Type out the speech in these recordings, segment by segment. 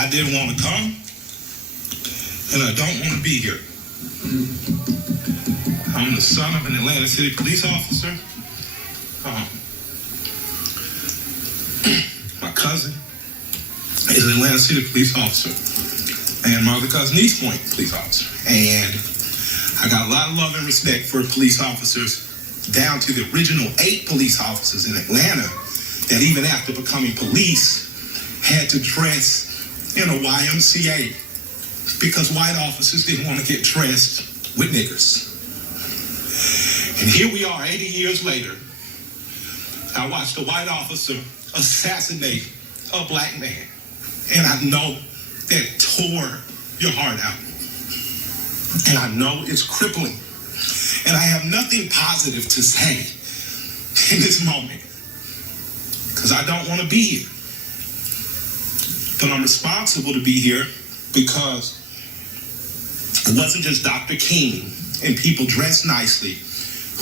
I didn't want to come, and I don't want to be here. I'm the son of an Atlanta City police officer. My cousin is an Atlanta City police officer, and my other cousin, East Point police officer. And I got a lot of love and respect for police officers, down to the original 8 police officers in Atlanta that even after becoming police had to dress in a YMCA because white officers didn't want to get dressed with niggers. And here we are 80 years later. I watched a white officer assassinate a black man. And I know that tore your heart out. And I know it's crippling. And I have nothing positive to say in this moment because I don't want to be here. But I'm responsible to be here because it wasn't just Dr. King and people dressed nicely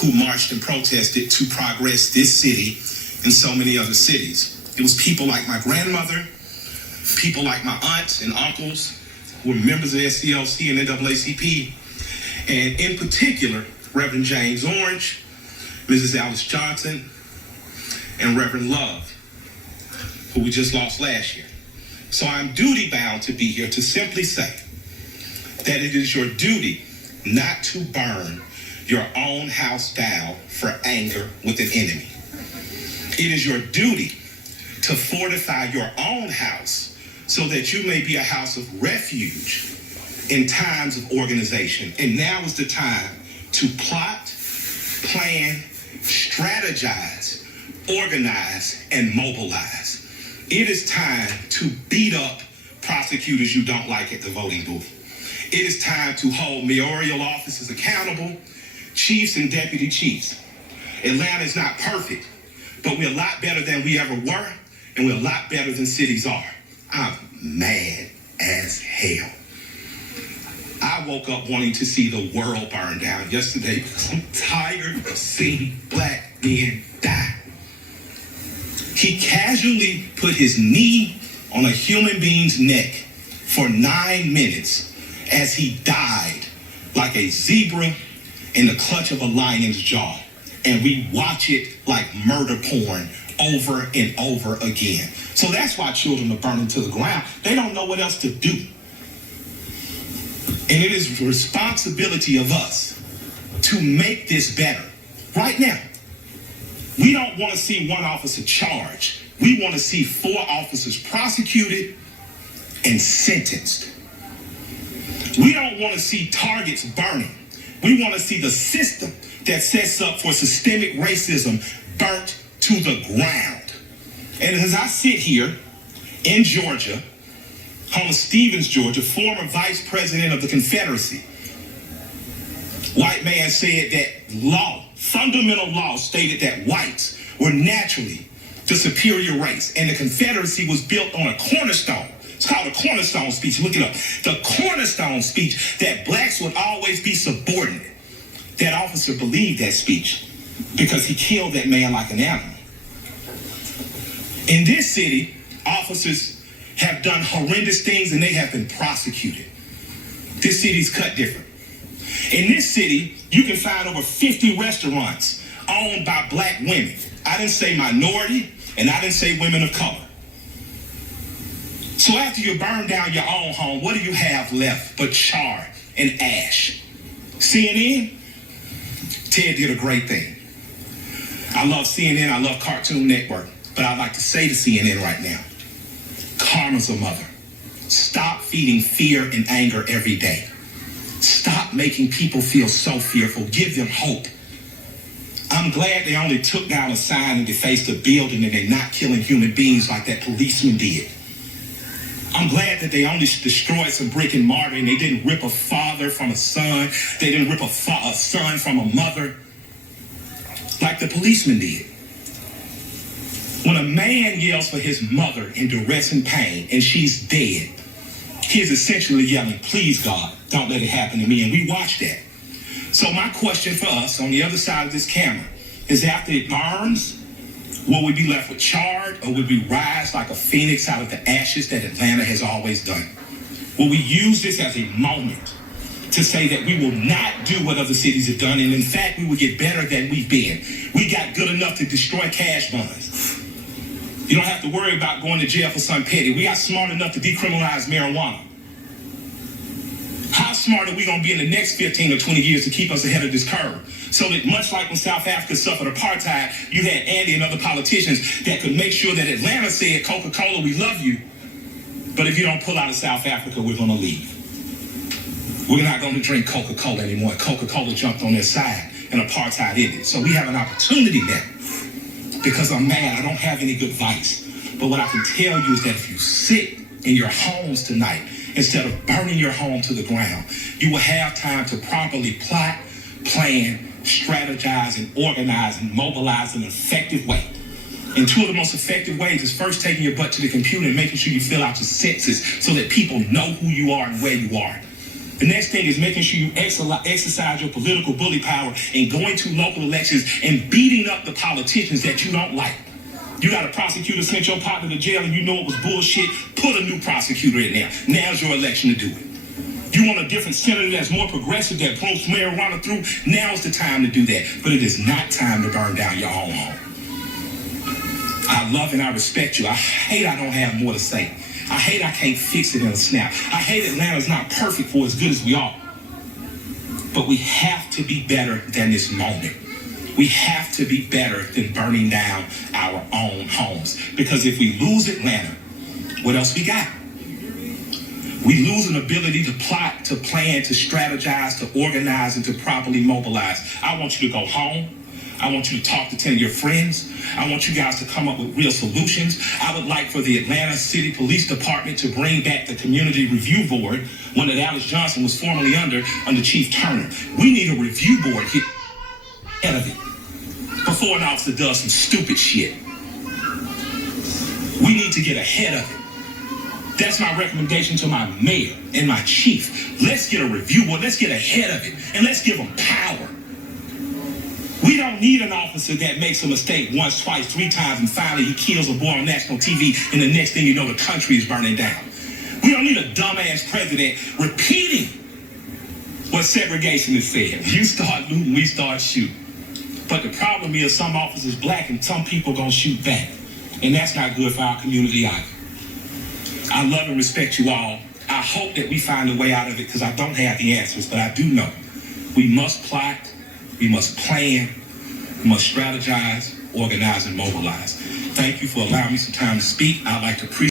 who marched and protested to progress this city and so many other cities. It was people like my grandmother, people like my aunts and uncles who were members of SCLC and NAACP, and in particular, Reverend James Orange, Mrs. Alice Johnson, and Reverend Love, who we just lost last year. So I'm duty bound to be here to simply say that it is your duty not to burn your own house down for anger with an enemy. It is your duty to fortify your own house so that you may be a house of refuge in times of organization. And now is the time to plot, plan, strategize, organize, and mobilize. It is time to beat up prosecutors you don't like at the voting booth. It is time to hold mayoral offices accountable, chiefs and deputy chiefs. Atlanta is not perfect, but we're a lot better than we ever were, and we're a lot better than cities are. I'm mad as hell. I woke up wanting to see the world burn down yesterday because I'm tired of seeing black men die. He casually put his knee on a human being's neck for 9 minutes as he died like a zebra in the clutch of a lion's jaw. And we watch it like murder porn over and over again. So that's why children are burning to the ground. They don't know what else to do. And it is the responsibility of us to make this better right now. We don't want to see one officer charged. We want to see 4 officers prosecuted and sentenced. We don't want to see targets burning. We want to see the system that sets up for systemic racism burnt to the ground. And as I sit here in Georgia, home of Stevens, Georgia, former vice president of the Confederacy, white man said that law, fundamental law, stated that whites were naturally the superior race, and the Confederacy was built on a cornerstone. It's called a cornerstone speech. Look it up. The cornerstone speech that blacks would always be subordinate. That officer believed that speech because he killed that man like an animal. In this city, officers have done horrendous things and they have been prosecuted. This city's cut different. In this city, you can find over 50 restaurants owned by black women. I didn't say minority, and I didn't say women of color. So after you burn down your own home, what do you have left but char and ash? CNN? Ted did a great thing. I love CNN, I love Cartoon Network, but I'd like to say to CNN right now, karma's a mother. Stop feeding fear and anger every day. Stop making people feel so fearful. Give them hope. I'm glad they only took down a sign and defaced a building and they're not killing human beings like that policeman did. I'm glad that they only destroyed some brick and mortar and they didn't rip a father from a son. They didn't rip a son from a mother like the policeman did. When a man yells for his mother in duress and pain and she's dead, he is essentially yelling, please God, don't let it happen to me. And we watch that. So my question for us on the other side of this camera is after it burns, Will we be left with charred, or would we rise like a phoenix out of the ashes that Atlanta has always done? Will we use this as a moment to say that we will not do what other cities have done, and in fact, we will get better than we've been? We got good enough to destroy cash bonds. You don't have to worry about going to jail for something petty. We got smart enough to decriminalize marijuana. How smart are we going to be in the next 15 or 20 years to keep us ahead of this curve? So that much like when South Africa suffered apartheid, you had Andy and other politicians that could make sure that Atlanta said, Coca-Cola, we love you, but if you don't pull out of South Africa, we're going to leave. We're not going to drink Coca-Cola anymore. Coca-Cola jumped on their side and apartheid ended. So we have an opportunity now. Because I'm mad, I don't have any good advice. But what I can tell you is that if you sit in your homes tonight, instead of burning your home to the ground, you will have time to properly plot, plan, strategize, and organize and mobilize in an effective way. And two of the most effective ways is first taking your butt to the computer and making sure you fill out your census so that people know who you are and where you are. The next thing is making sure you exercise your political bully power and going to local elections and beating up the politicians that you don't like. You got a prosecutor sent your partner to jail and you know it was bullshit, put a new prosecutor in there. Now's your election to do it. You want a different senator that's more progressive, that pulls marijuana through, now's the time to do that. But it is not time to burn down your own home. I love and I respect you. I hate I don't have more to say. I hate I can't fix it in a snap. I hate Atlanta's not perfect for as good as we are. But we have to be better than this moment. We have to be better than burning down our own homes. Because if we lose Atlanta, what else we got? We lose an ability to plot, to plan, to strategize, to organize, and to properly mobilize. I want you to go home. I want you to talk to 10 of your friends. I want you guys to come up with real solutions. I would like for the Atlanta City Police Department to bring back the Community Review Board, one that Alice Johnson was formerly under Chief Turner. We need a review board here ahead of it before an officer does some stupid shit. We need to get ahead of it. That's my recommendation to my mayor and my chief. Let's get a review board. Let's get ahead of it, and let's give them power. We don't need an officer that makes a mistake once, twice, 3 times, and finally he kills a boy on national TV, and the next thing you know, the country is burning down. We don't need a dumbass president repeating what segregation has said. You start looting, we start shooting. But the problem is some officers black and some people gonna shoot back. And that's not good for our community either. I love and respect you all. I hope that we find a way out of it because I don't have the answers, but I do know we must plot. We must plan, we must strategize, organize, and mobilize. Thank you for allowing me some time to speak. I'd like to appreciate